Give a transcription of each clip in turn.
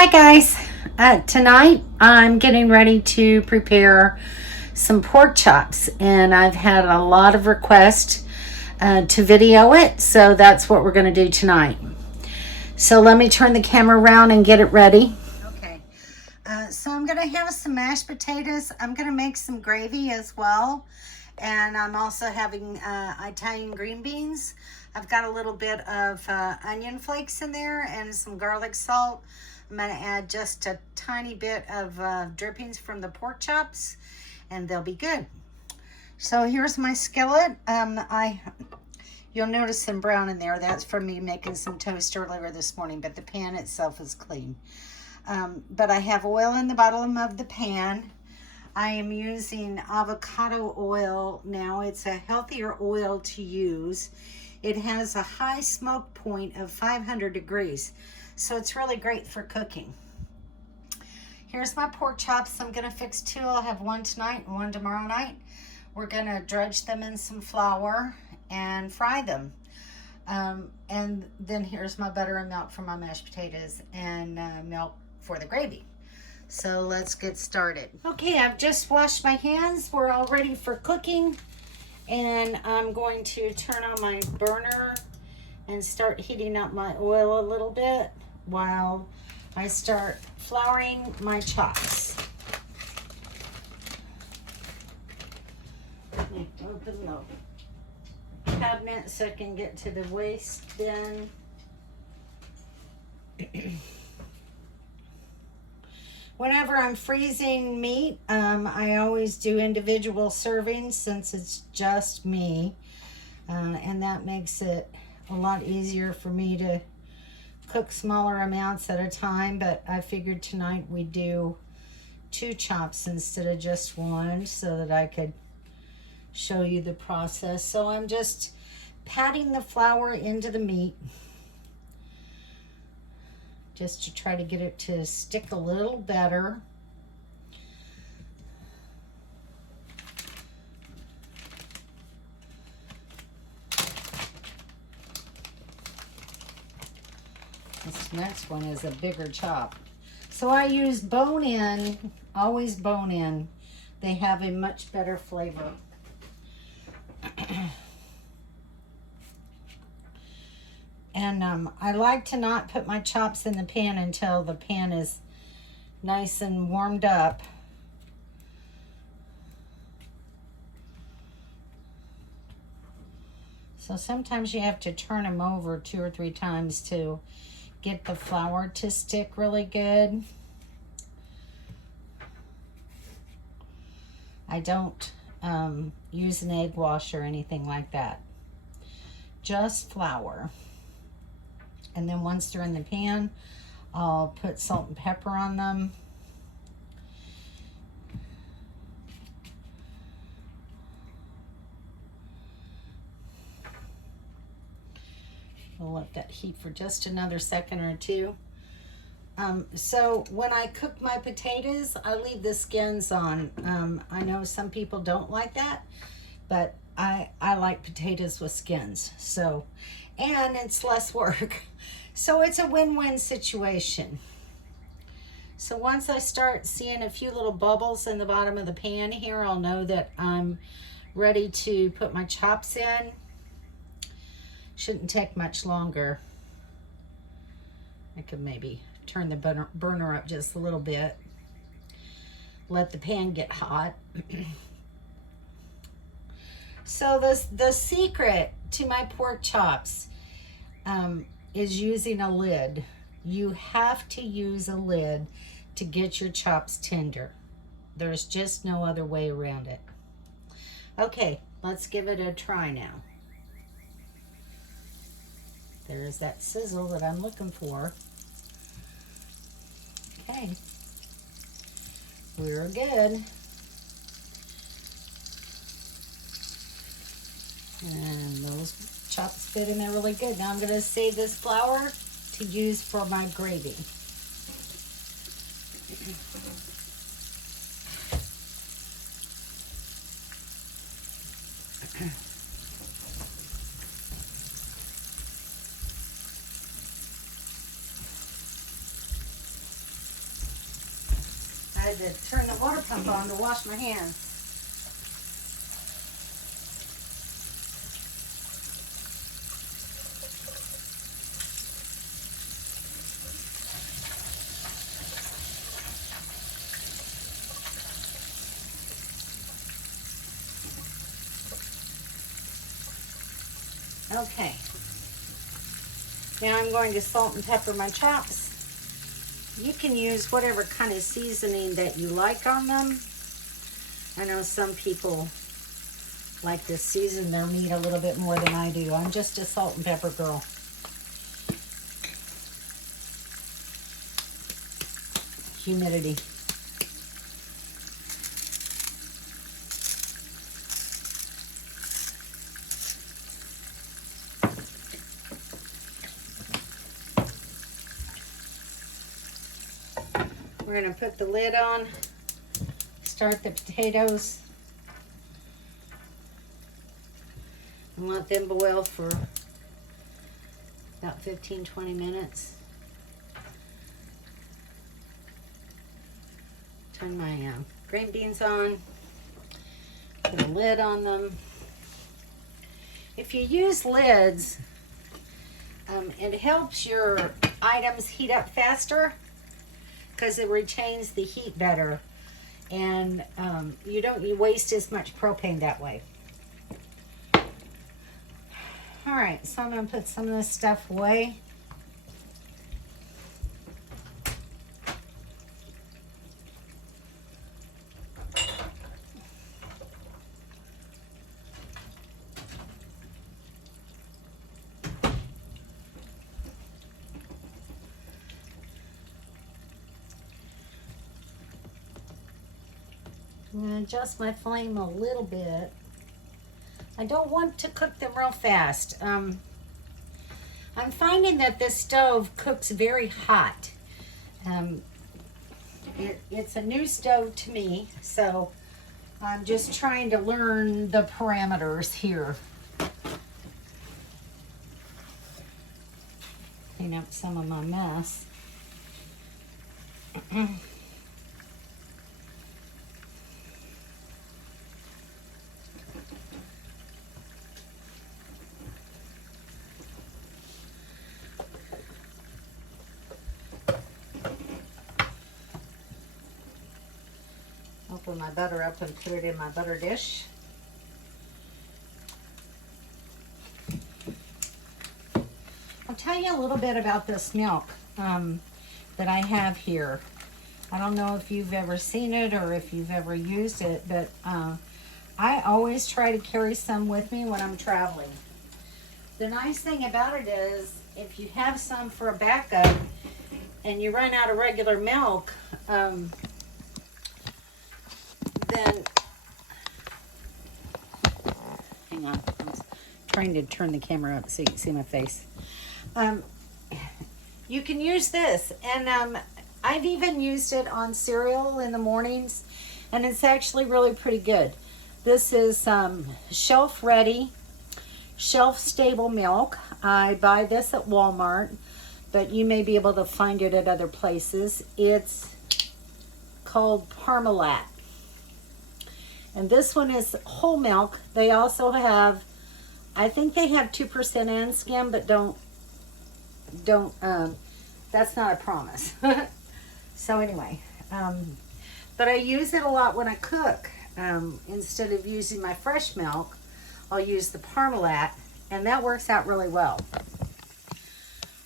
Hi guys. Tonight I'm getting ready to prepare some pork chops, and I've had a lot of requests to video it, so that's what we're going to do tonight. So let me turn the camera around and get it ready. Okay, so I'm going to have some mashed potatoes. I'm going to make some gravy as well, and I'm also having Italian green beans. I've got a little bit of onion flakes in there and some garlic salt. I'm going to add just a tiny bit of drippings from the pork chops, and they'll be good. So here's my skillet. You'll notice some brown in there. That's from me making some toast earlier this morning, but the pan itself is clean. But I have oil in the bottom of the pan. I am using avocado oil now. It's a healthier oil to use. It has a high smoke point of 500 degrees, so it's really great for cooking. Here's my pork chops. I'm gonna fix two. I'll have one tonight and one tomorrow night. We're gonna dredge them in some flour and fry them. And then here's my butter and milk for my mashed potatoes and milk for the gravy. So let's get started. Okay, I've just washed my hands. We're all ready for cooking. And I'm going to turn on my burner and start heating up my oil a little bit while I start flouring my chops. Let me open the cabinet so I can get to the waste bin. Whenever I'm freezing meat, I always do individual servings since it's just me. And that makes it a lot easier for me to cook smaller amounts at a time. But I figured tonight we'd do two chops instead of just one so that I could show you the process. So I'm just patting the flour into the meat, just to try to get it to stick a little better. This next one is a bigger chop. So I use bone-in, always bone-in. They have a much better flavor. And I like to not put my chops in the pan until the pan is nice and warmed up. So sometimes you have to turn them over 2 or 3 times to get the flour to stick really good. I don't use an egg wash or anything like that. Just flour. And then once they're in the pan, I'll put salt and pepper on them. We'll let that heat for just another second or two. So when I cook my potatoes, I leave the skins on. I know some people don't like that, but I like potatoes with skins. So, and it's less work. So it's a win-win situation. So once I start seeing a few little bubbles in the bottom of the pan here, I'll know that I'm ready to put my chops in. Shouldn't take much longer. I could maybe turn the burner up just a little bit. Let the pan get hot. So the secret to my pork chops is using a lid. You have to use a lid to get your chops tender. There's just no other way around it. Okay, let's give it a try now. There's that sizzle that I'm looking for. Okay, we're good. And those chops fit in there really good. Now I'm going to save this flour to use for my gravy. had to turn the water pump on to wash my hands. Okay. Now I'm going to salt and pepper my chops. You can use whatever kind of seasoning that you like on them. I know some people like to season their meat a little bit more than I do. I'm just a salt and pepper girl. Humidity. We're going to put the lid on, start the potatoes, and let them boil for about 15-20 minutes. Turn my green beans on, put a lid on them. If you use lids, it helps your items heat up faster, because it retains the heat better, and you waste as much propane that way. All right, so I'm gonna put some of this stuff away. I'm going to adjust my flame a little bit. I don't want to cook them real fast. I'm finding that this stove cooks very hot. It's a new stove to me, so I'm just trying to learn the parameters here. Clean up some of my mess. Open my butter up and put it in my butter dish. I'll tell you a little bit about this milk that I have here. I don't know if you've ever seen it or if you've ever used it, but I always try to carry some with me when I'm traveling. The nice thing about it is, if you have some for a backup and you run out of regular milk, then, hang on, I'm trying to turn the camera up so you can see my face. You can use this, and I've even used it on cereal in the mornings, and it's actually really pretty good. This is shelf ready, shelf stable milk. I buy this at Walmart, but you may be able to find it at other places. It's called Parmalat. And this one is whole milk. They also have, I think they have 2% and skim, but don't, that's not a promise. So anyway, but I use it a lot when I cook. Instead of using my fresh milk, I'll use the Parmalat, and that works out really well.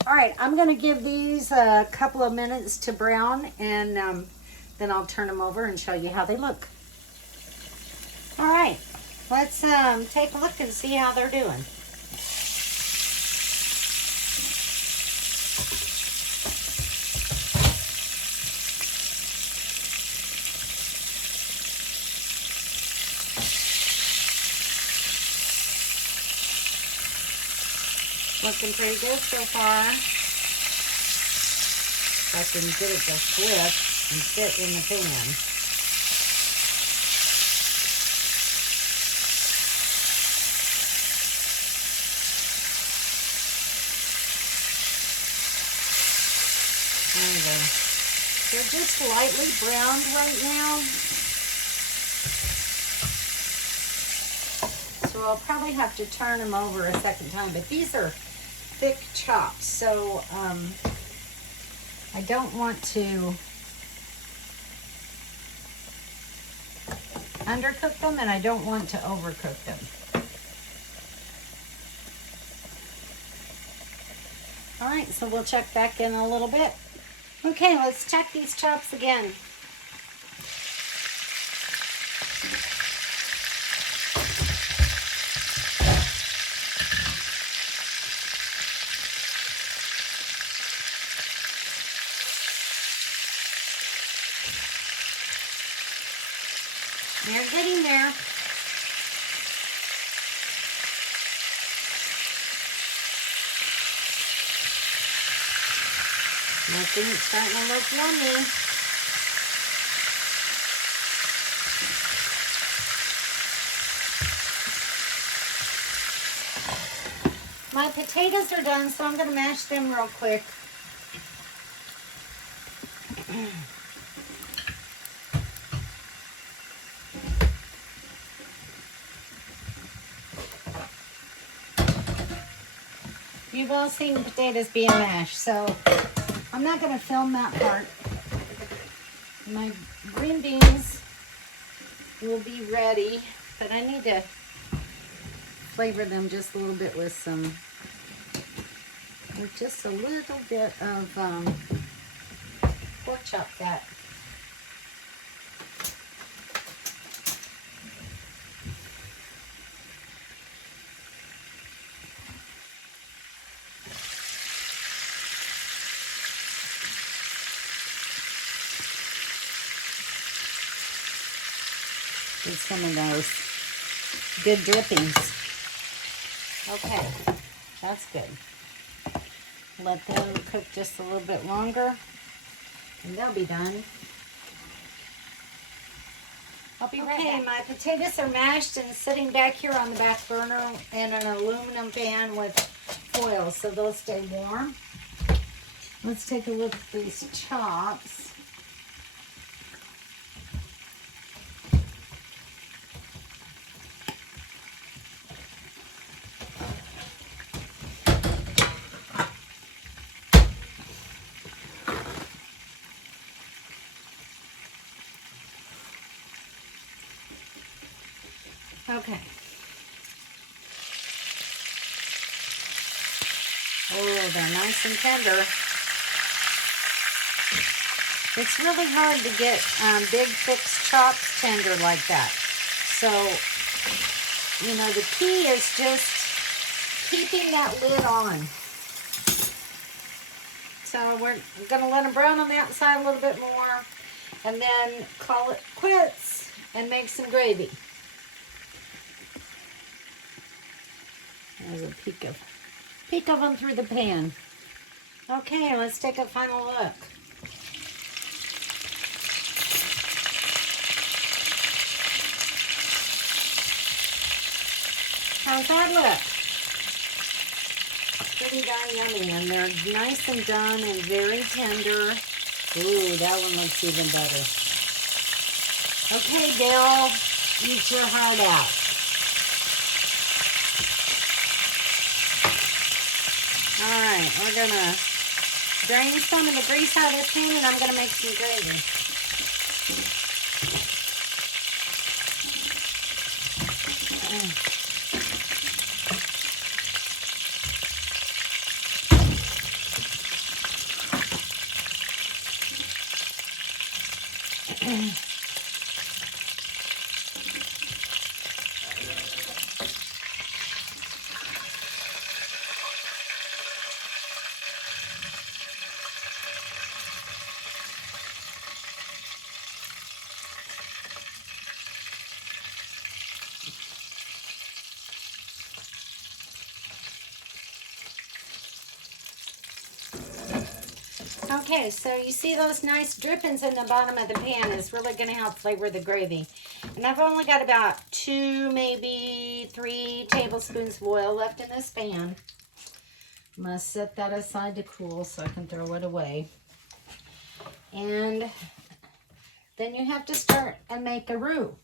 All right, I'm gonna give these a couple of minutes to brown, and then I'll turn them over and show you how they look. All right, let's take a look and see how they're doing. Looking pretty good so far. I can get it to flip and sit in the pan. They're just lightly browned right now. So I'll probably have to turn them over a second time. But these are thick chops, so I don't want to undercook them, and I don't want to overcook them. All right, so we'll check back in a little bit. Okay, let's check these chops again. They're getting there. I think it's starting to look yummy. My potatoes are done, so I'm going to mash them real quick. You've all seen potatoes being mashed, so I'm not going to film that part. My green beans will be ready, but I need to flavor them just a little bit with just a little bit of pork chop fat. Get some of those good drippings. Okay, that's good. Let them cook just a little bit longer, and they'll be done. I'll be right back. My potatoes are mashed and sitting back here on the back burner in an aluminum pan with foil, so they'll stay warm. Let's take a look at these chops. Okay. Oh, they're nice and tender. It's really hard to get big, thick chops tender like that. So, you know, the key is just keeping that lid on. So we're going to let them brown on the outside a little bit more, and then call it quits and make some gravy. There's a peek of them through the pan. Okay, let's take a final look. How's that look? Pretty darn yummy, and they're nice and done and very tender. Ooh, that one looks even better. Okay, Bill, eat your heart out. All right, we're gonna drain some of the grease out of this pan, and I'm gonna make some gravy. Okay, so you see those nice drippings in the bottom of the pan is really going to help flavor the gravy. And I've only got about 2, maybe 3 tablespoons of oil left in this pan. I'm going to set that aside to cool so I can throw it away. And then you have to start and make a roux.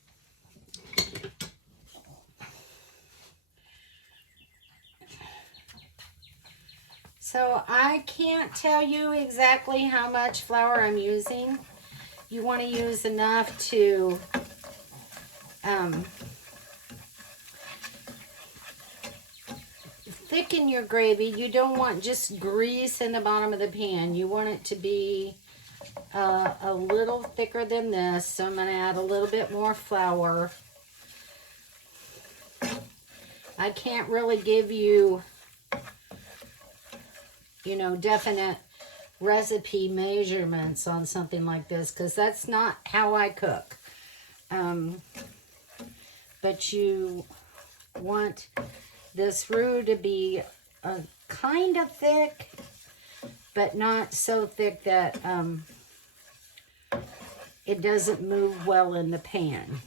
So I can't tell you exactly how much flour I'm using. You want to use enough to thicken your gravy. You don't want just grease in the bottom of the pan. You want it to be a little thicker than this. So I'm going to add a little bit more flour. I can't really give you, you know, definite recipe measurements on something like this, because that's not how I cook. But you want this roux to be kind of thick, but not so thick that it doesn't move well in the pan.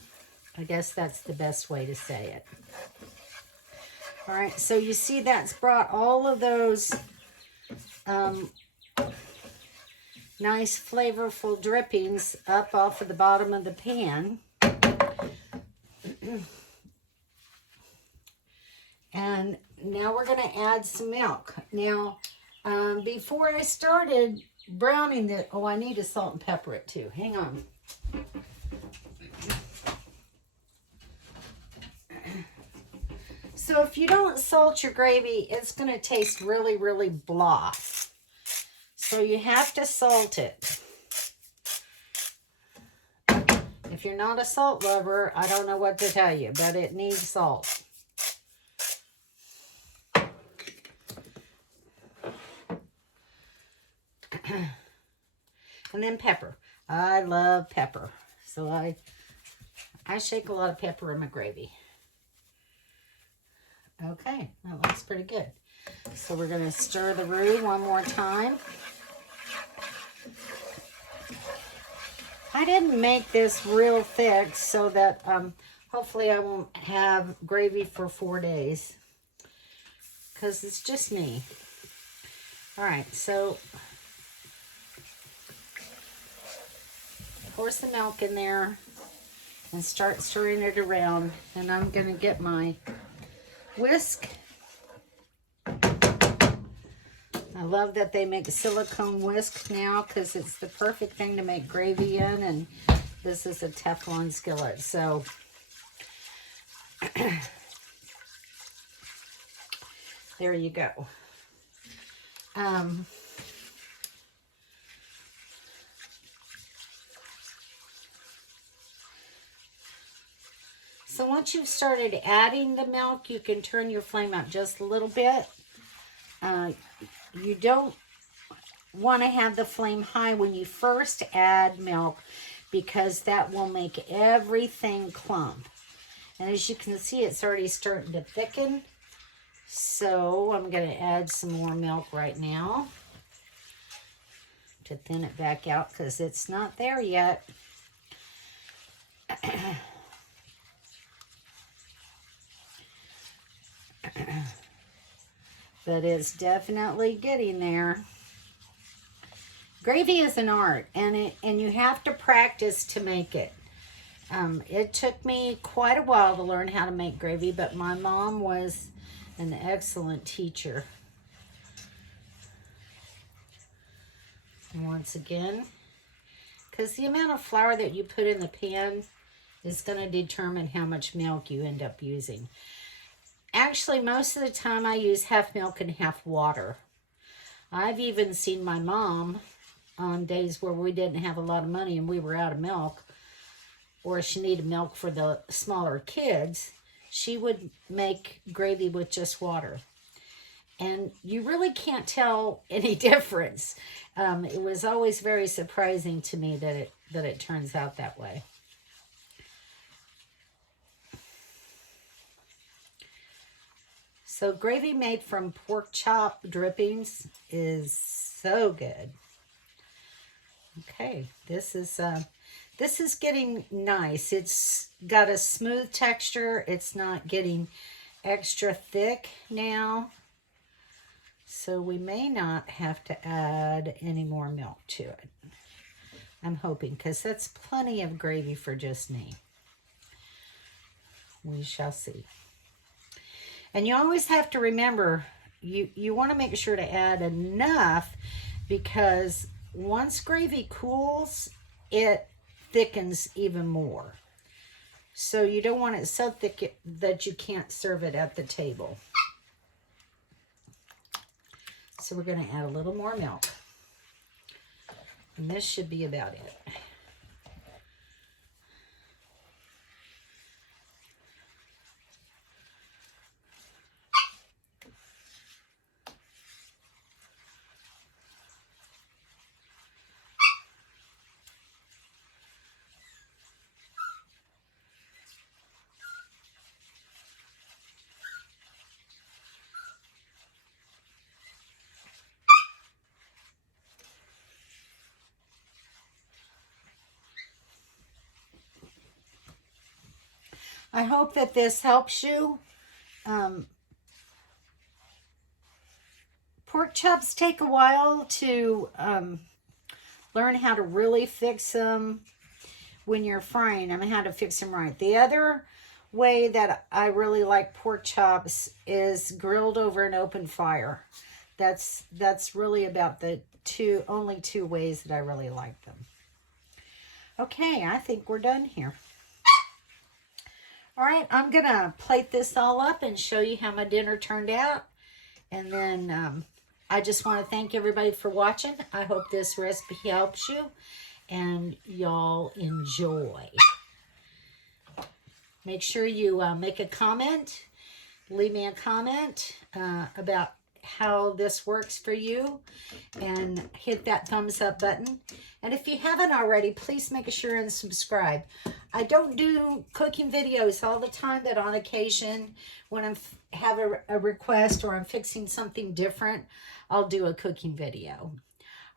I guess that's the best way to say it. All right, so you see that's brought all of those nice flavorful drippings up off of the bottom of the pan. And now we're going to add some milk. Now, before I started browning it, oh, I need to salt and pepper it too. Hang on. So if you don't salt your gravy, it's going to taste really, really blah. So you have to salt it. If you're not a salt lover, I don't know what to tell you, but it needs salt. And then pepper. I love pepper. So I shake a lot of pepper in my gravy. Okay, that looks pretty good. So we're going to stir the roux one more time. I didn't make this real thick so that hopefully I won't have gravy for 4 days, because it's just me. All right, so pour some milk in there and start stirring it around. And I'm going to get my whisk. I love that they make a silicone whisk now, because it's the perfect thing to make gravy in, and this is a Teflon skillet. So there you go. So once you've started adding the milk, you can turn your flame up just a little bit. You don't want to have the flame high when you first add milk, because that will make everything clump. And as you can see, it's already starting to thicken. So I'm going to add some more milk right now to thin it back out, because it's not there yet. But it's definitely getting there. Gravy is an art, and you have to practice to make it. It took me quite a while to learn how to make gravy, but my mom was an excellent teacher. And once again, because the amount of flour that you put in the pan is going to determine how much milk you end up using. Actually, most of the time I use half milk and half water. I've even seen my mom on days where we didn't have a lot of money and we were out of milk, or she needed milk for the smaller kids, she would make gravy with just water. And you really can't tell any difference. It was always very surprising to me that it turns out that way. So gravy made from pork chop drippings is so good. Okay, this is getting nice. It's got a smooth texture. It's not getting extra thick now. So we may not have to add any more milk to it. I'm hoping, because that's plenty of gravy for just me. We shall see. And you always have to remember, you want to make sure to add enough, because once gravy cools, it thickens even more. So you don't want it so thick that you can't serve it at the table. So we're going to add a little more milk. And this should be about it. I hope that this helps you. Pork chops take a while to learn how to really fix them when you're frying them and how to fix them right. The other way that I really like pork chops is grilled over an open fire. That's really about the only two ways that I really like them. Okay, I think we're done here. All right, I'm going to plate this all up and show you how my dinner turned out. And then I just want to thank everybody for watching. I hope this recipe helps you and y'all enjoy. Make sure you make a comment. Leave me a comment about how this works for you, and hit that thumbs up button. And if you haven't already, please make sure and subscribe. I don't do cooking videos all the time, but on occasion when I have a request or I'm fixing something different, I'll do a cooking video.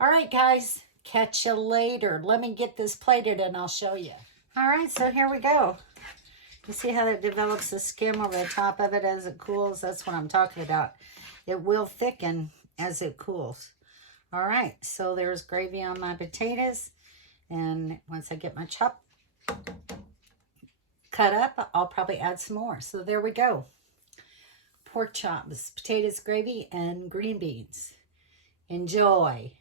All right, guys, catch you later. Let me get this plated and I'll show you. All right, so here we go. You see how it develops the skim over the top of it as it cools? That's what I'm talking about. It will thicken as it cools. All right, so there's gravy on my potatoes. And once I get my chop cut up, I'll probably add some more. So there we go. Pork chops, potatoes, gravy, and green beans. Enjoy.